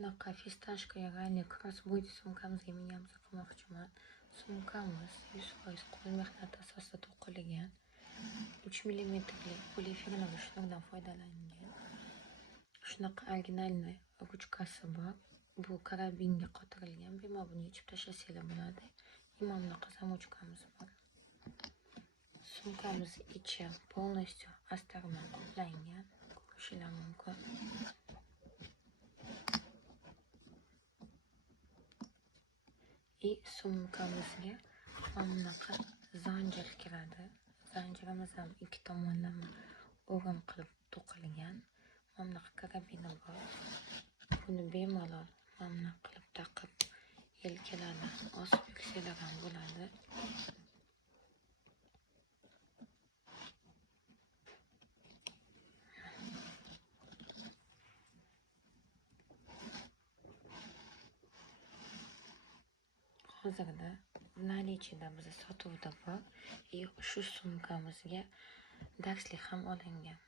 shunaqa fistashka rangli crossbody sumkamizga miyamsa qilmoqchiman. Sumkamiz 100% qo'l mehnati asosida to'qilgan. 3 millimetrli polifirinov shnurdan foydalangan. Shunaqa originalniy ruchkasi bor. Bu karabinga qotirilgan. Bemalol buni yechib tashlasanglar bo'ladi. Imomnaqa zamochkamiz bor. Sumkamiz ichi полностью astar bilan qoplangan. Ko'rishingiz mumkin. Sumkamizga mana bunaqa zanjir kiradi. Zanjirimiz ham ikki tomonlama o'rim qilib to'qilgan. Mana bunaqa karabini bor. Buni bemalol mana bunaqa qilib taqib yelkalarni osib yursanglar ham bo'ladi. Hozirda наличиеda biza sotuvda bor. Shu sumkamizga darslik ham olingan.